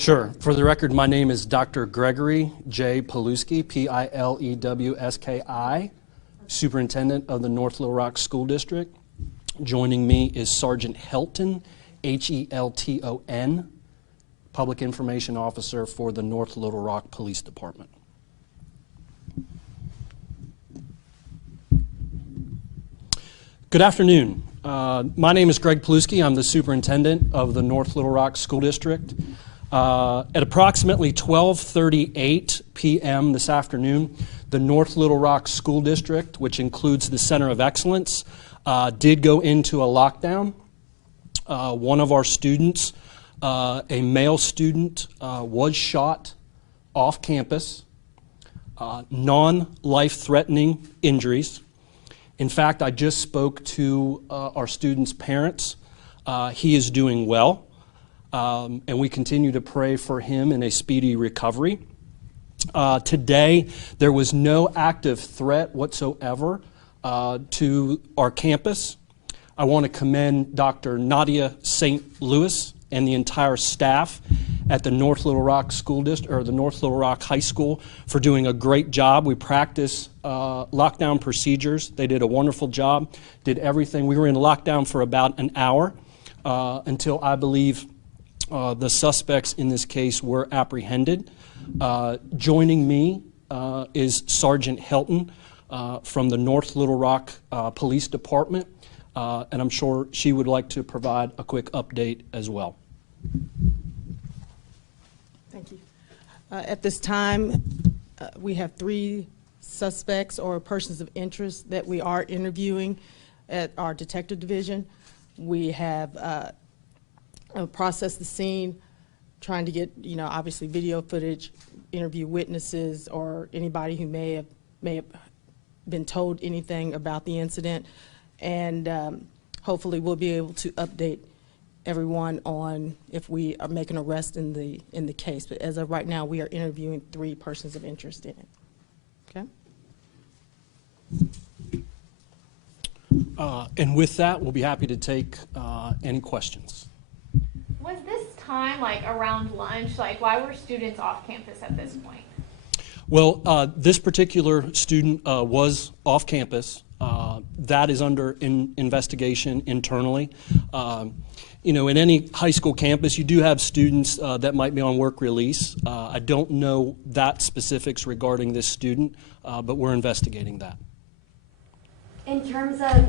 Sure. For the record, my name is Dr. Gregory J. Pilewski, Pilewski, Superintendent of the North Little Rock School District. Joining me is Sergeant Helton, Helton, Public Information Officer for the North Little Rock Police Department. Good afternoon. My name is Greg Pilewski. I'm the Superintendent of the North Little Rock School District. At approximately 12:38 p.m. this afternoon, the North Little Rock School District, which includes the Center of Excellence, did go into a lockdown. One of our students, a male student, was shot off campus, non-life-threatening injuries. In fact, I just spoke to our student's parents. He is doing well. And we continue to pray for him in a speedy recovery. Today, there was no active threat whatsoever to our campus. I want to commend Dr. Nadia St. Louis and the entire staff at the North Little Rock School District, or the North Little Rock High School, for doing a great job. We practiced lockdown procedures. They did a wonderful job, did everything. We were in lockdown for about an hour until, I believe, the suspects in this case were apprehended. Joining me is Sergeant Helton from the North Little Rock Police Department, and I'm sure she would like to provide a quick update as well. Thank you. At this time, we have 3 suspects or persons of interest that we are interviewing at our detective division. We have process the scene, trying to get, obviously video footage, interview witnesses or anybody who may have been told anything about the incident, and hopefully we'll be able to update everyone on if we are making an arrest in the case. But as of right now, we are interviewing 3 persons of interest in it. Okay. And with that, we'll be happy to take any questions. Was this time around lunch? Why were students off campus at this point? Well, this particular student was off campus. That is under investigation internally. In any high school campus, you do have students that might be on work release. I don't know that specifics regarding this student, but we're investigating that. In terms of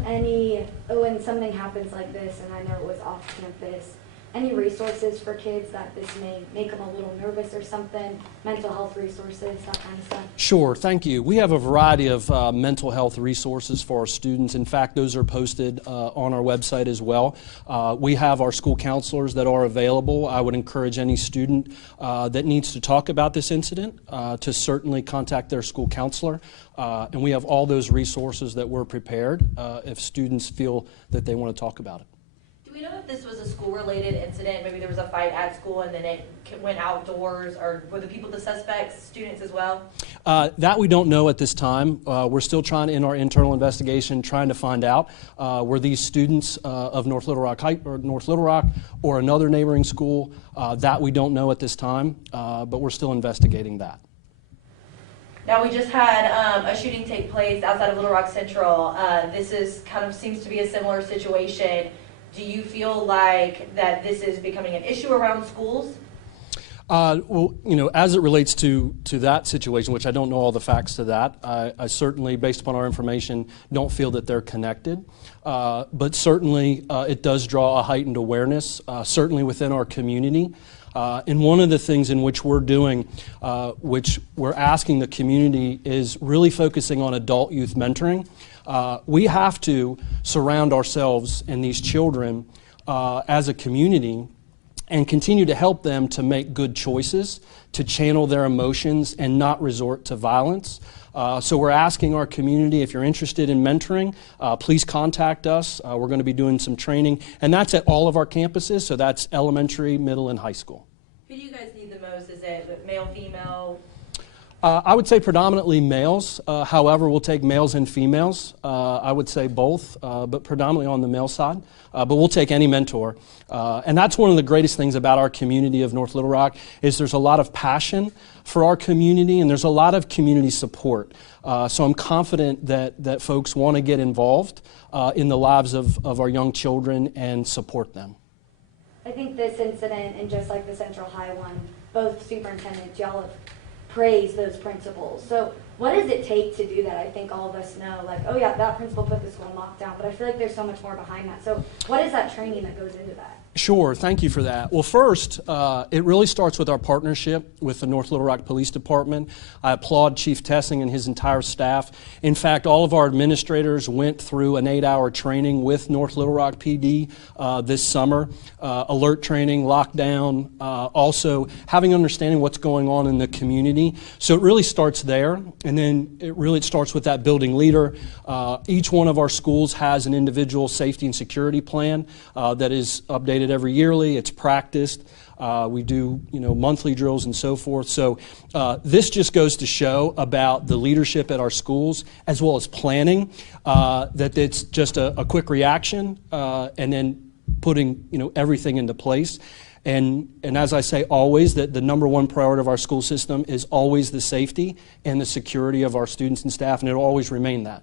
when something happens like this, and I know it was off campus, any resources for kids that this may make them a little nervous or something, mental health resources, that kind of stuff? Sure, thank you. We have a variety of mental health resources for our students. In fact, those are posted on our website as well. We have our school counselors that are available. I would encourage any student that needs to talk about this incident to certainly contact their school counselor. And we have all those resources that we're prepared if students feel that they want to talk about it. Do we know if this was a school-related incident? Maybe there was a fight at school and then it went outdoors, or were the people the suspects students as well? That we don't know at this time. We're still trying, in our internal investigation, trying to find out were these students of North Little Rock or another neighboring school. That we don't know at this time, but we're still investigating that. Now, we just had a shooting take place outside of Little Rock Central. This is seems to be a similar situation. Do you feel like that this is becoming an issue around schools? Well, as it relates to that situation, which I don't know all the facts to that, I certainly, based upon our information, don't feel that they're connected. But certainly, it does draw a heightened awareness, certainly within our community. And one of the things in which we're doing, which we're asking the community, is really focusing on adult-youth mentoring. We have to surround ourselves and these children as a community and continue to help them to make good choices, to channel their emotions and not resort to violence. So we're asking our community, if you're interested in mentoring, please contact us. We're going to be doing some training, and that's at all of our campuses, so that's elementary, middle, and high school. Who do you guys need the most? Is it male, female? I would say predominantly males. However, we'll take males and females. I would say both, but predominantly on the male side. But we'll take any mentor. And that's one of the greatest things about our community of North Little Rock is there's a lot of passion for our community and there's a lot of community support. So I'm confident that folks want to get involved in the lives of our young children and support them. I think this incident and just like the Central High one, both superintendents, y'all have praised those principals. So what does it take to do that? I think all of us know, like, oh yeah, that principal put the school in lockdown, but I feel like there's so much more behind that. So what is that training that goes into that? Sure, thank you for that. Well, first, it really starts with our partnership with the North Little Rock Police Department. I applaud Chief Tessing and his entire staff. In fact, all of our administrators went through an 8-hour training with North Little Rock PD this summer. Alert training, lockdown, also having understanding what's going on in the community. So it really starts there, and then it really starts with that building leader. Each one of our schools has an individual safety and security plan that is updated every yearly. It's practiced. We do, monthly drills and so forth. So this just goes to show about the leadership at our schools as well as planning, that it's just a quick reaction and then putting, everything into place. And as I say always, that the number one priority of our school system is always the safety and the security of our students and staff, and it'll always remain that.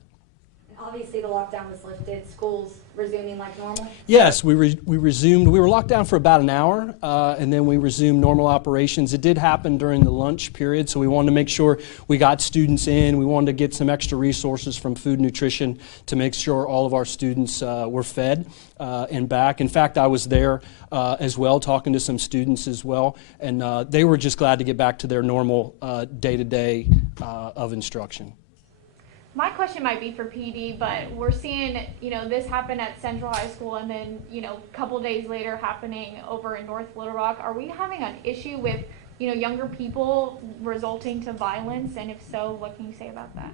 Obviously, the lockdown was lifted. Schools resuming like normal? Yes, we resumed. We were locked down for about an hour, and then we resumed normal operations. It did happen during the lunch period, so we wanted to make sure we got students in. We wanted to get some extra resources from food and nutrition to make sure all of our students were fed and back. In fact, I was there as well, talking to some students as well, and they were just glad to get back to their normal day-to-day of instruction. My question might be for PD, but we're seeing, this happen at Central High School and then, a couple days later happening over in North Little Rock. Are we having an issue with, younger people resulting to violence? And if so, what can you say about that?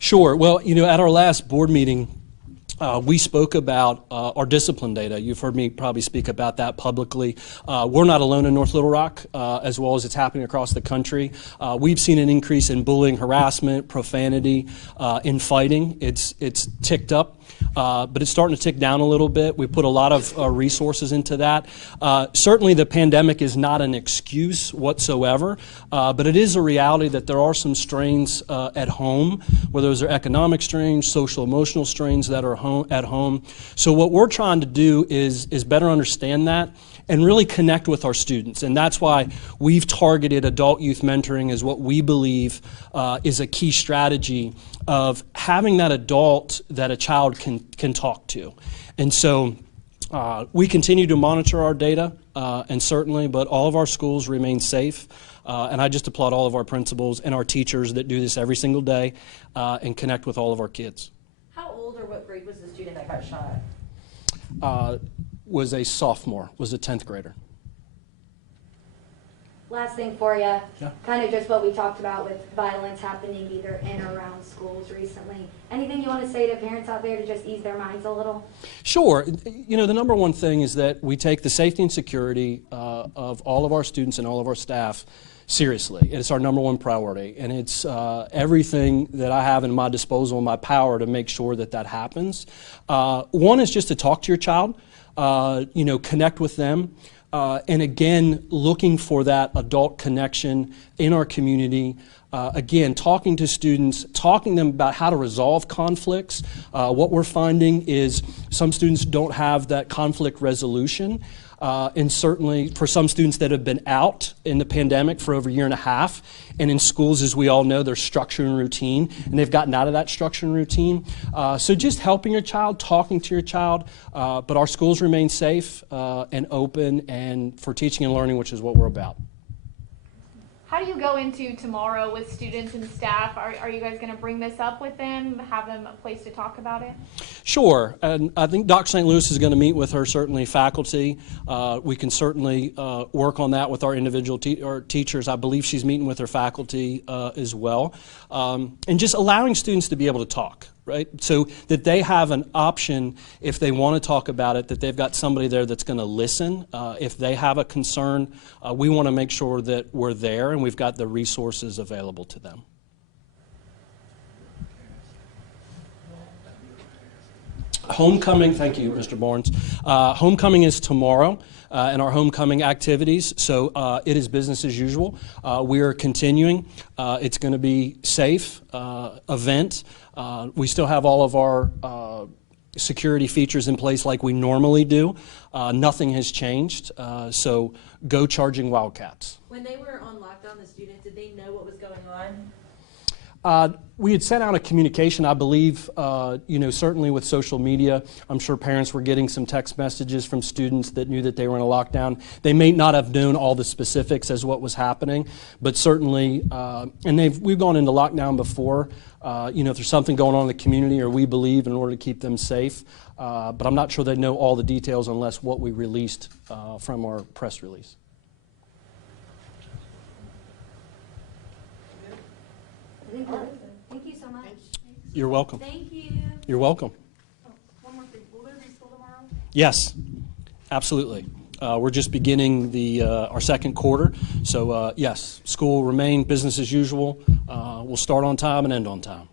Sure. Well, at our last board meeting, we spoke about our discipline data. You've heard me probably speak about that publicly. We're not alone in North Little Rock, as well as it's happening across the country. We've seen an increase in bullying, harassment, profanity, in fighting. It's ticked up, but it's starting to tick down a little bit. We put a lot of resources into that. Certainly the pandemic is not an excuse whatsoever, but it is a reality that there are some strains at home, whether those are economic strains, social emotional strains that are at home. So what we're trying to do is better understand that and really connect with our students. And that's why we've targeted adult youth mentoring as what we believe is a key strategy of having that adult that a child can talk to. And so we continue to monitor our data, and certainly, but all of our schools remain safe. And I just applaud all of our principals and our teachers that do this every single day and connect with all of our kids. How old or what grade was the student that got shot? Was a sophomore, was a 10th grader. Last thing for you, Yeah. kind of just what we talked about with violence happening either in or around schools recently. Anything you want to say to parents out there to just ease their minds a little? Sure. The number one thing is that we take the safety and security of all of our students and all of our staff seriously. It's our number one priority, and it's everything that I have in my disposal and my power to make sure that that happens. One is just to talk to your child, connect with them, and again, looking for that adult connection in our community. Again, talking to students, talking to them about how to resolve conflicts. What we're finding is some students don't have that conflict resolution. And certainly for some students that have been out in the pandemic for over a year and a half, and in schools, as we all know, there's structure and routine, and they've gotten out of that structure and routine. So just helping your child, talking to your child, but our schools remain safe and open and for teaching and learning, which is what we're about. How do you go into tomorrow with students and staff? Are you guys going to bring this up with them, have them a place to talk about it? Sure, and I think Dr. St. Louis is going to meet with her, certainly faculty. We can certainly work on that with our individual teachers. I believe she's meeting with her faculty as well. And just allowing students to be able to talk. right? So that they have an option if they want to talk about it, that they've got somebody there that's going to listen. If they have a concern, we want to make sure that we're there and we've got the resources available to them. Homecoming, thank you, Mr. Barnes. Homecoming is tomorrow, and our homecoming activities, so it is business as usual. We are continuing. It's going to be safe event. We still have all of our security features in place like we normally do. Nothing has changed, so go Charging Wildcats. When they were on lockdown, the students, did they know what was going on? We had sent out a communication, I believe, certainly with social media. I'm sure parents were getting some text messages from students that knew that they were in a lockdown. They may not have known all the specifics as what was happening, but certainly, and we've gone into lockdown before, if there's something going on in the community or we believe in order to keep them safe, but I'm not sure they know all the details unless what we released from our press release. Thank you so much. You're welcome. Thank you. You're welcome. One more thing, will there be school tomorrow? Yes, absolutely. We're just beginning our second quarter, so yes, school will remain business as usual. We'll start on time and end on time.